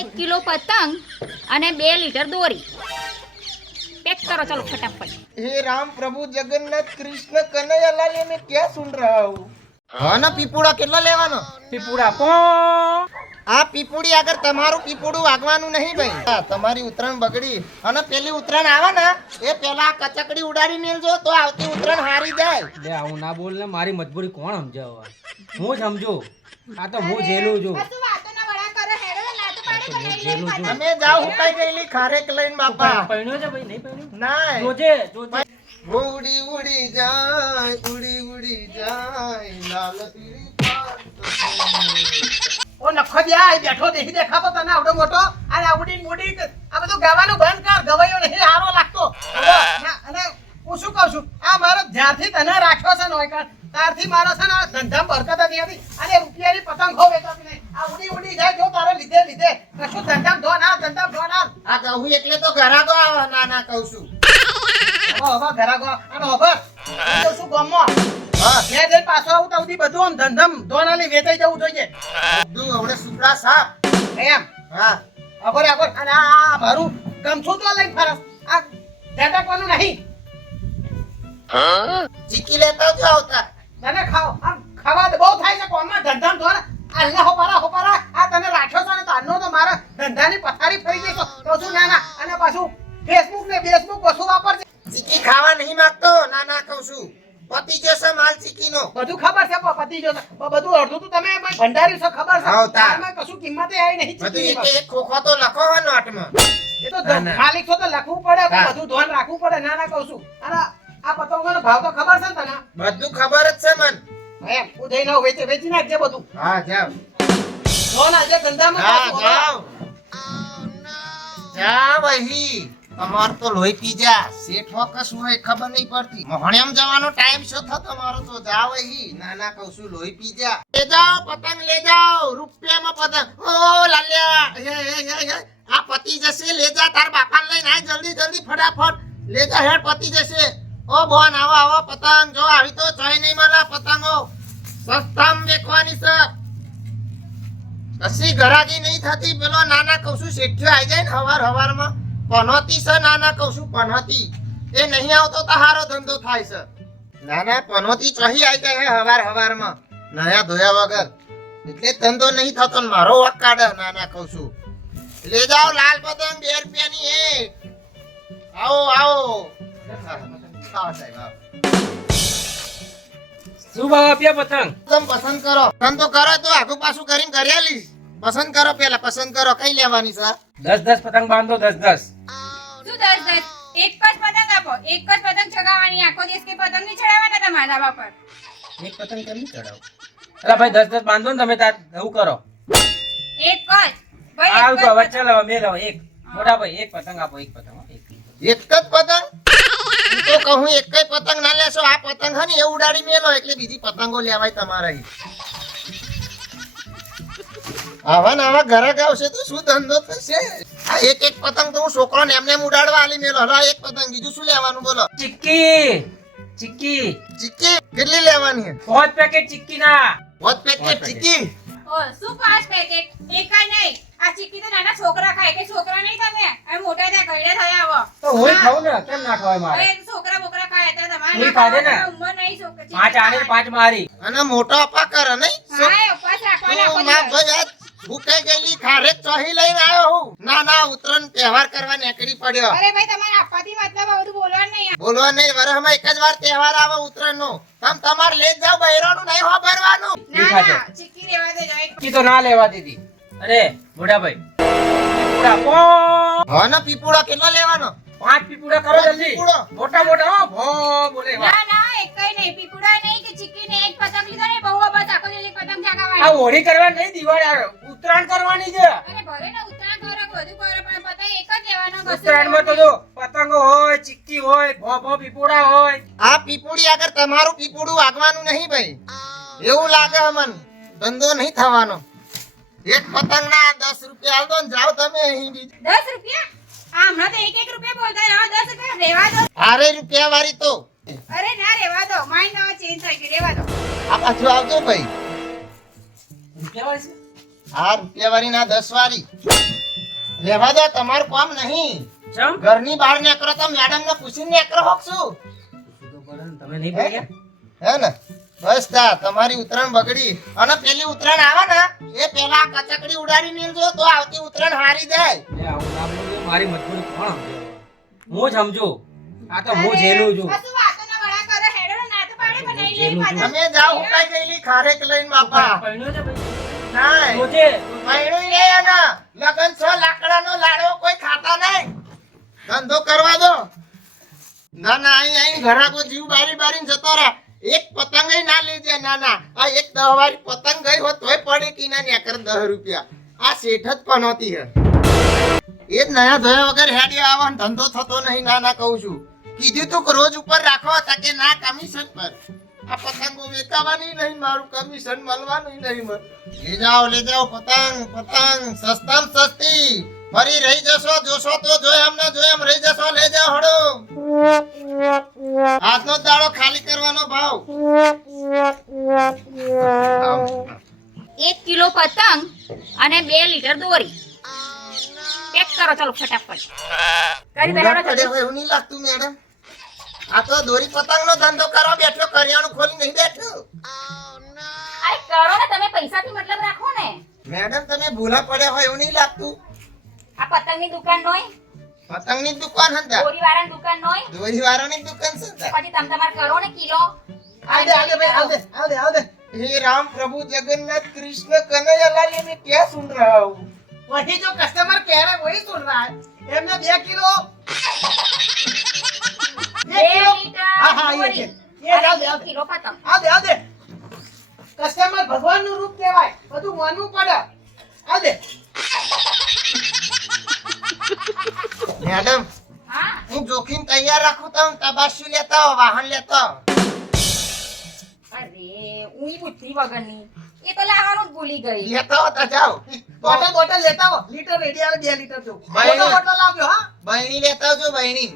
1 kilo પતંગ અને 2 litre દોરી पैक करो चलो फटाफट। हे राम प्रभु जगन्नाथ कृष्ण कन्हैयालाल ये मैं क्या सुन रहा हूँ। हाँ ना पीपुड़ा केटला लेवानो પીપુડા પો आ पीपुड़ी अगर तमारू पीपुड़ू वागवानु नहीं भाई तमारी उतरण बगड़ी અને પેલી ઉતરણ આવે ને એ પેલા કચકડી ઉડાડી મેલજો તો આવતી ઉતરણ હારી જાય। લે આવું ના બોલ ને મારી મજબૂરી કોણ સમજાવવા હું સમજો આ તો હું જેલું છું અમે જાવ હુકાઈ ગયેલી ખારેક લઈને બાપા પૈણ્યો છે ભાઈ નહીં પૈણ્યો ના જોજે જોજે ઉડી ઉડી જાય લાલ પીળી ઓ નખો દ્યા આ બેઠો દેખી દેખાતો તને આવડો મોટો આ આવડી મોડી આ બધું ગાવાનું બંધ કર ગવાયો નહીં હારો લાગતો અને હું શું કહું છું આ મારો જ્યારથી તને રાખ્યો છે નોય કર ત્યારથી મારો છે ને ધંધા બરકત નથી હતી અને રૂપિયાની પતંગ હો વેચાતી નહીં આ ઉડી જાય જો તારે લીધે કશું ધંધા ધો ના આ કહું એટલે તો ઘરાકો આવે ના કહું છું હવે ઘરાકો અને હવે તો શું ગમો હા બે જણ પાછો આવું તો ઉધી બધું આમ ધંધમ ધોનાલી વેચાઈ જવું જોઈએ બધું હવડે સુપડા સાપ એમ હા અગર અને આ મારું ગમછું તો લઈને ફરસ આ ઝટકવાનું નહીં ચીકી લેતા જ આવતા તને ખાવા તો બહુ થાય છે કોમમાં ધંધામ ધોર આલના હોપારા આ તને રાખ્યો છે ને તારનો તો મારા ધંધાની પથારી ફરી ગઈ તો શું ના અને પાછું ફેસબુક કશું વાપરજે ચીકી ખાવા નહીં માંગતો ના કહું છું પતિ જશે માલ ચીકીનો બધું ખબર છે પતિ જો બધું અડધું તો તમે ભંડારી છો ખબર છે હાવ તાર. તારમાં કશું કિંમતે આવી નહીં બધું ચીકીની. એક ખોખો તો લખો હો નોટમાં એ તો ના. માલિક છો તો લખવું પડે હા. બધું ધ્યાન રાખવું પડે ના કહું છું અને આ પતંગોનો ભાવ તો ખબર છે ને તને બધું ખબર જ છે મન એમ ઉદય નો વેચી નાખજે બધું હા જાવ ધોન આજે ધંધામાં હા પાછું જાવ જાવ અહીં તમાર તો લોહી પી જા શેઠો કશું હોય ખબર નહીં પડતી મોહણેમ જવાનો ટાઈમ શો થતો મારો તો જાવ અહીં ના કહું છું લોહી પી જા લે જાઓ પતંગ લે જાઓ રૂપિયામાં પતંગ ઓ લાલ્યા આ પતિ જશે લે જા તાર બાપાને લઈને આય જલ્દી ફટાફટ લે જા હેડ પતિ જશે ઓ બોન આવો પતંગ જો આવી તો ચોય નહીં મળે પતંગો સસ્તામાં વેચવાની છે કશી ગરાગી નહીં થતી પેલો નાના કહું છું શેઠિયો આવી જાય ને હવારમાં પનોતી છે નાના કહું છું પનોતી એ નહીં આવતો તો હારો ધંધો થાય છે નાના પનોતી ચહી આવી જાય હવારમાં નયા ધોયા વગર એટલે ધંધો નહીં થતો ને મારો વક કાઢે નાના કહું છું લે જાઓ લાલ પતંગ 2 રૂપિયાની એક આવો સાહેબ આવો શું ભાવ આપ્યા પતંગ તમે પસંદ કરો પસંદ તો કરો તો આગુ પાછું કરીને કરી આલીશ પસંદ કરો પેલા પસંદ કરો કઈ લેવાની છે 10 પતંગ બાંધો 10 શું 10 એક જ પતંગ આપો એક જ પતંગ ચગાવવાની આખો દિવસ કે પતંગ નહીં ચડાવવાના તમારા ધાબા પર એક પતંગ કેમ ચડાવ અલા ભાઈ 10 બાંધો ને તમે તાર એવું કરો એક જ ભાઈ આવ એક તો જ હવે પતંગ. ચાલો એક મોટા ભાઈ એક પતંગ આપો એક પતંગ હો, એક એક જ પતંગ હું તો કહું એક જ પતંગ ના લેશો આ પતંગ હે ને એ ઉડાડી મેલો એટલે બીજી પતંગો લેવાય તમારા અહીં આવા ઘરે ગાવશે તો શું ધંધો થશે આ એક પતંગ તો હું છોકરોને એમને એમ ઉડાડવા આલી મેલો હવે એક પતંગ બીજું શું લેવાનું બોલો ચીક્કી ચીક્કી કેટલી લેવાની છે 5 પેકેટ ચીક્કી ના વોટ પેકેટ ચીક્કી ઓ શું 5 પેકેટ એક જ નહીં આ ચીક્કી તો નાના છોકરા ખાય કે છોકરા નહીં તમે આ મોટા ત્યાં ગયડા થયા આવો તો હું ખાઉં ને કેમ ના ખવાય મારે હવે છોકરા બોકરા ખાય તો તમારે હું ના ખાધે ને. ખાવાનું ઉંમર નહીં છોકરા 5 આને 5 મારી અને મોટો અપા કરે નહીં હા ઉપવાસ રાખવાના આખો ના દિવસ. ભાઈ આજ ભૂખાઈ ગયેલી ખારેક ચોહી લઈને આવ્યો હું ના ઉતરણ તહેવાર કરવા નીકળી પડ્યો અરે ભાઈ તમારે આપવાથી મતલબ આ બધું બોલવાનું નહીં બોલવા નહીં વરહમાં એક જ વાર તહેવાર આવે ઉતરણ નો તમારે લઈ જાવ બૈરાનું નહીં વાપરવાનું ના ખાધે. ના ચીક્કી રહેવા દેજો એક ચીક્કી તો ના લેવા દીધી અરે મોટા ભાઈ પીપુડા પો હા ને પીપુડા કેટલો લેવાનો 5 પીપુડા કરો જલ્દી પીપુડા. મોટા હો ભો બોલે વાહ. ના ના એક કઈ નહીં પીપુડા નહીં કે ચીક્કી ને એક પતંગ લીધો ને બહુ બસ આખો દિવસ એક પતંગ આ ચગાવવાની હોળી કરવા નહીં દિવાળી ઉત્તરાયણ કરવાની છે અરે ભલે ને ઉત્તરાયણ કરો કે બધું કરો પણ પતંગ એક જ લેવાનો કશું ઉત્તરાયણમાં તો જો પતંગો હોય ચીક્કી હોય ભો પીપુડા હોય આ પીપુડી આગળ તમારું પીપુડું વાગવાનું નહીં ભાઈ એવું લાગે મન ધંધો નહીં થવાનો એક પતંગ ના 10 રૂપિયા આલ દો ને જાઓ તમે અહીં બીજું 10 રૂપિયા આ હમણાં તો એક રૂપિયા બોલતા રહો 10 રૂપિયા રેવા દો આરે રૂપિયા વાળી તો અરે ના રેવા દો માઇન્ડ હવે ચેન્જ થઈ ગયું રેવા દો આ પાછું આવજો ભાઈ રૂપિયા વાળી છે? આ રૂપિયાવાળી ના 10 વાળી લેવા દો, તમારું કામ નહીં. ચમ ઘરની બહાર નીકળો તો મેડમ ને પૂછીને નીકળો હોકશું તમે નહીં બોલ્યા હે ને? બસ તા તમારી ઉતરાણ બગડી. અને પેલી ઉતરાણ આવે ને એ પેલા કચકડી ઉડાડી મેલજો તો આવતી ઉતરાણ હારી જાય. એ આવું ના બોલજો, મારી મજબૂરી કોણ સમજે? હું જ સમજો. આ તો હું ઝેલું છું. કશું વાતોના વડા કરે, હેડો ને ના તો પાડે બનાવી લઈ જેલું છું. પાછા. તમે જાઓ હુકાઈ ગયેલી ખારેક લઈને બાપા. પરણ્યો છે ભાઈ? નાય. જોજે. મહિનું રે એના લગન 6 લાકડાનો લાડવો કોઈ ખાતા નહીં. ધંધો કરવા દો. ના ના અહીં ઘરાકો જીવ બારી બારીને જતો રહે. એક પતંગ ના લેજે. ના ના આ એક 10 વાળી પતંગ ગઈ હોત તોય પડી કી ના નેકર 10 રૂપિયા. આ શેઠ જ પનોતી હે. એ જ નયા ધોયા વગર હેડી આવવાનો ધંધો થતો નહીં. ના ના કહું છું. કીધું તું કે રોજ ઉપર રાખો તાકે ના કમિશન પર. આ પતંગો વેચાવાની નહીં, મારું કમિશન મળવાનું નહીં. લે જાઓ પતંગ પતંગ સસ્તામાં સસ્તી. ફરી રહી જશો જોશો તો જોય એમ ના જોય એમ રહી જશો. લે જાઓ હડો. આજનો દાડો ખાલી કરવાનો ભાવ. 1 કિલો પતંગ અને 2 લીટર દોરી પેક કરો ચલો ફટાફટ. કરી દે હેડો પડે હોય એવું નહીં લાગતું મેડમ. આ તો દોરી પતંગનો ધંધો કરવા બેઠો, કરિયાણું ખોલી નહીં બેઠો. અરે કરો ને તમે, પૈસાથી મતલબ રાખો ને. મેડમ તમે ભૂલા પડ્યા હોય એવું નહીં લાગતું. આ પતંગની દુકાન નોય, પતંગની દુકાન હતા, દોરીવાળાની દુકાન નોય. દોરીવાળાની દુકાન છે. પછી તમે તમારે કરો ને કિલો. આવદે ભાઈ આવદે. हे राम प्रभु जगन्नाथ कृष्ण कन्हैयालाल ये मैं क्या सुन रहा हूँ? वही जो कस्टमर कह रहा है वही सुन रहा है. एमने 2 किलो 2 લીટર हाँ हाँ ये દોરી છે. ये અને આવદે 1 કિલો પતંગ. આવદે. કસ્ટમર ભગવાનનું રૂપ કહેવાય, બધું માનવું પડે. આવદે. मैडम હા હું જોખીમ તૈયાર રાખું તો તબાશુ લેતા હો, વાહન લેતા હો. અરે ઉઈ બુદ્ધિ વગરની એ તો લાવવાનું જ ભૂલી ગઈ. લેતા હો તો જાઓ. બોટલ લેતા હો. લીટર રેડી આવે 2 લીટર જો. ભાઈ. બોટલ લાવજો હા. બહેણી લેતા આવજો બહેણી.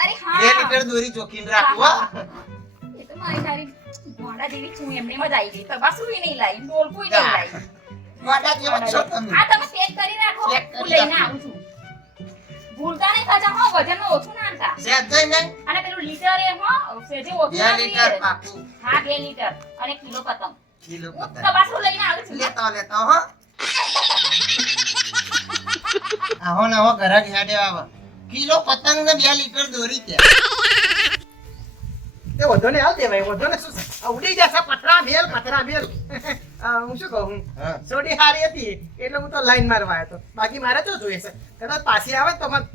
અરે 2 હા લીટર દોરી જોખીમ રાખું હો. એ તો મારી તારી મોડા જેવી છું એમને મજા આવી ગઈ. તબાસું નહીં લાવી, ડોલકું નહીં લાવી. મોટા જેવા છો તમે. આ તમે પેક કરી રાખો, પેક કરી હું લઈને રાખો. આવું છું. ભૂલતા નહીં પાછા હો, વજનમાં ઓછું ના આનતા. સહેજ નહીં. અને પેલું લીટર એ હો સેજે ઓછું 2 ના લીટર જોઈએ. પાકું. હા 2 લીટર અને કિલો પતંગ. કિલો હું પતંગ. તબાસું લઈને આવું છું. લેતા હો. આહો ને આવો ઘરાક હેડે આવે. કિલો પતંગ ને 2 લીટર દોરી ત્યાં. તે વધો ને હાલ દેવાય, વધો ને શું છે? આ ઉડી જશે પતરા મેલ. હું શું કહું, હા. સોડી હારી હતી એટલે હું તો લાઈન મારવા આવ્યો હતો. બાકી મારે શું જોઈએ છે? કદાચ પાછી આવે તો મને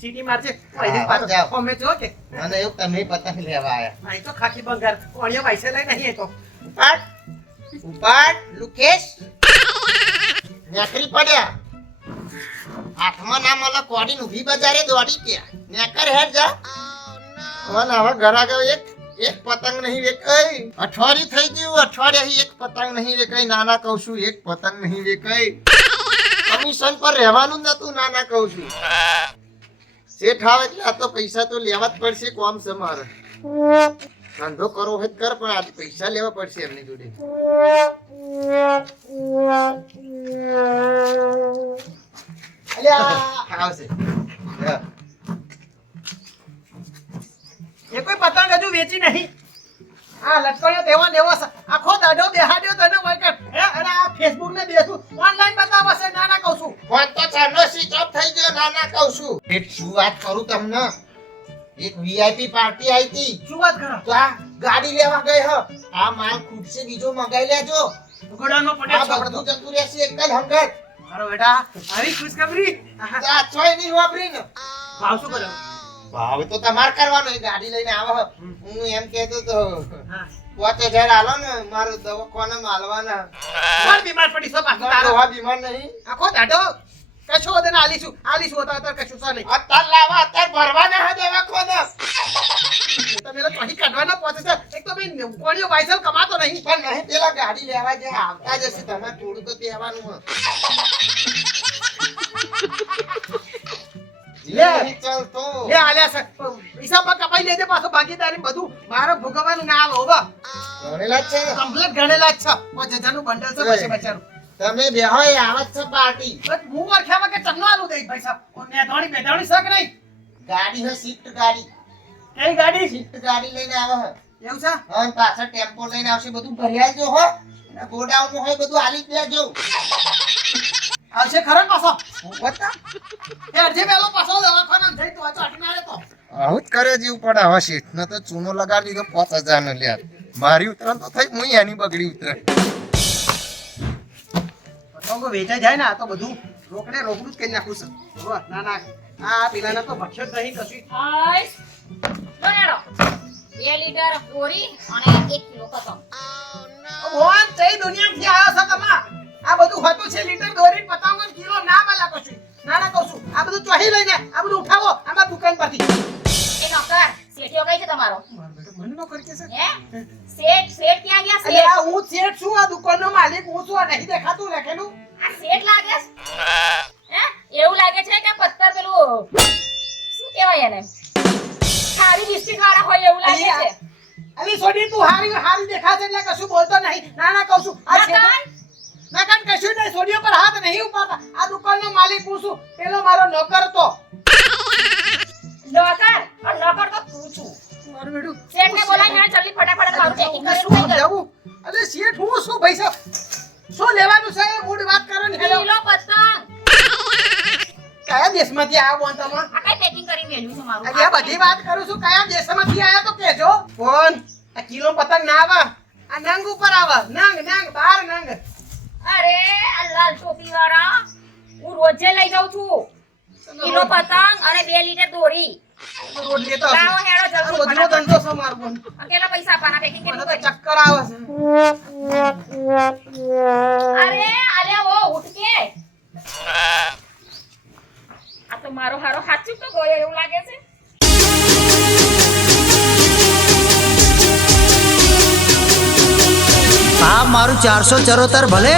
સીટી મારજે. હા, જાઓ. અમે જો કે મને એવું તમે પતંગ લેવા આયા. અહીં તો ખાખી બંગાર કોણીઓ પૈસે લઈ નહીં તો ઉપાડ લુકેશ નેકરી પડ્યા. હાથમાં ના મળે કોડીને ઊભી બજારે દોડી ગયા. નેકર હેડ જા. મને હવે ઘરા ગયો એક પતંગ નહીં વેકાઈ. અઠવાડિયું થઈ ગયું, અઠવાડિયા એક પતંગ નહીં વેકાઈ. નાના કહું છું, એક પતંગ નહીં વેકાઈ. કમિશન પર રહેવાનું જ નતું. નાના કહું છું, શેઠ આવે એટલે આ તો પૈસા તો લેવા જ પડશે. કોમ છે મારે. ધંધો કરવો હોય તો કર, પણ આજે પૈસા લેવા પડશે એમની જોડે. અલ્યા આવશે. હા. એ કોઈ પતંગ હજુ વેચી નહીં. આ લટકણ્યો તેવો ને એવો છે. આખો દાડો બેહાડ્યો તને હોય કે અને આ ફેસબુક ને બેસું ઓનલાઈન બતાવશે. નાના કહું છું ફોન તો ચાલો સ્વિચ ઓફ થઈ ગયો. નાના કહું છું. એક શું વાત કરું તમને, એક વીઆઈપી પાર્ટી આવી હતી. શું વાત કરો? તો આ ગાડી લેવા ગઈ હ. આ માલ ખૂટશે બીજો મગાઈ લેજો. ગોડાઉનમાં પડ્યો આ છે બધું જતું રહેશે એક જ હંગાત. મારો બેટા આવી ખુશખબરી. તો આ ચોય નહીં વાપરી ને. ભાવ શું કર્યો? ભાવ તો તમારે કરવાનો. એ ગાડી લઈને આવો હ. હું એમ કહેતો તો હા 5000 આલો ને મારો દવાખાને માલવાના. કોણ બીમાર પડી છો પાછું તારો તારો? દવા બીમાર નહીં. આખો દાડો કશો વધે આલીશું હોતા અત્યારે કશું છે નહીં. અત્યારે લાવા, અત્યારે ભરવાના હે દવાખાને. તમે લોકો અહીં કાઢવાના પહોંચે છે. એક તો ભાઈ કોણીઓ વાયસલ કમાતો નહીં. પણ નહીં પેલા ગાડી લેવા જે આવતા જશે. તમારે થોડું તો કહેવાનું હ. લે. નહીં ચાલતો. લે આલ્યા છે. હિસાબમાં કપાઈ લેજે પાછો ભાગીદારી બધું મારે ભોગવવાનું ના આવે હવે. ગણેલા જ છે ને. કમ્પ્લીટ ગણેલા જ છે. 5000 નું બંડલ છે પછી બચારું. તમે બેહો એ આવત છે પાર્ટી બસ હું ઓળખ્યા વગર તમને આલું દઈ ભાઈ સાહેબ નેધોણી બેધોણી શક નહીં ગાડી હે શિફ્ટ ગાડી કઈ ગાડી શિફ્ટ ગાડી લઈને આવે હે એવું છે હવે પાછળ ટેમ્પો લઈને આવશે બધું ભરી આવજો હો અને ગોડાઉન હોય બધું આલી જ દેજો આવશે ખરો ને પાછો બતા એ અડધી પેલો પાછો દવાખાના જઈ તો વાંચો અટનાડે તો આવું જ કરે જેવું પડે હવે શેઠ ન તો ચૂનો લગાડી દીધો 5000 નો લ્યા મારી ઉતરણ તો થઈ હું એની બગડી ઉતરણ પતંગો વેચાઈ જાય ને આ તો બધું રોકડે રોકડું જ કરી નાખું છે બરોબર ના ના આ પેલાના તો ભક્ષ્યો જ નહીં કશું હાય બનેડો 2 લીટર દોરી અને 1 કિલો પતંગ ભગવાન કઈ દુનિયાથી આવ્યો છો તમે આ બધું હોતું છે લીટર દોરી પતંગો ને કિલો ના મળે કશું ના ના કહું છું આ બધું ચોહી લઈને આ બધું ઉઠાવો આમાં દુકાન પરથી એ નોકર શેઠિયો કઈ છે તમારો મને નો કરી કે છે હે શેઠ ક્યાં ગયા અરે શેઠ આ હું શેઠ છું આ દુકાનનો માલિક હું છું આ નહીં દેખાતું લખેલું આ શેઠ લાગે છે? હે એવું લાગે છે કે પત્તર પેલું શું કહેવાય એને ખારી બિસ્કિટ વાળા હોય એવું લાગે છે અલી સોડી તું હારી હારી દેખાશે એટલે કશું બોલતો નહીં ના ના કહું છું આ શેઠ નકન કશું નહીં સોડીઓ પર હાથ નહીં ઉપાડતા આ દુકાનનો માલિક હું છું પેલો મારો નોકર હતો નોકર તો તું છું મારું બેટું શેઠને બોલાવી ને જલ્દી ફટાફટ મારું ચેકિંગ શું કરી દે સમજાવું અરે શેઠ હું શું ભાઈ સાહેબ શું લેવાનું છે એ મૂળ વાત કરો ને હેલો કિલો પતંગ કયા દેશમાંથી આવ્યો બોન તમે આ કઈ પેકિંગ કરી મેલ્યું છે મારું અરે આ બધી વાત કરું છું કયા દેશમાંથી આવ્યા તો કહેજો કોણ આ કિલો પતંગ ના આવે આ નંગ ઉપર આવે નંગ નંગ બાર નંગ અરે આ લાલ ટોપી વાળા હું રોજે લઈ જાઉં છું કિલો પતંગ અને 2 લીટર દોરી રોડ લેતો લાવો હેડો જલ્દી બધો ધંધો છે મારો બોન કેટલા પૈસા આપવાના પેકિંગ મને કેટલું તો કરી ચક્કર આવે છે અરે આલ્યા વો ઉઠ કે આ તો મારો હારો હાચું તો ગયો એવું લાગે છે આ મારું 474 ભલે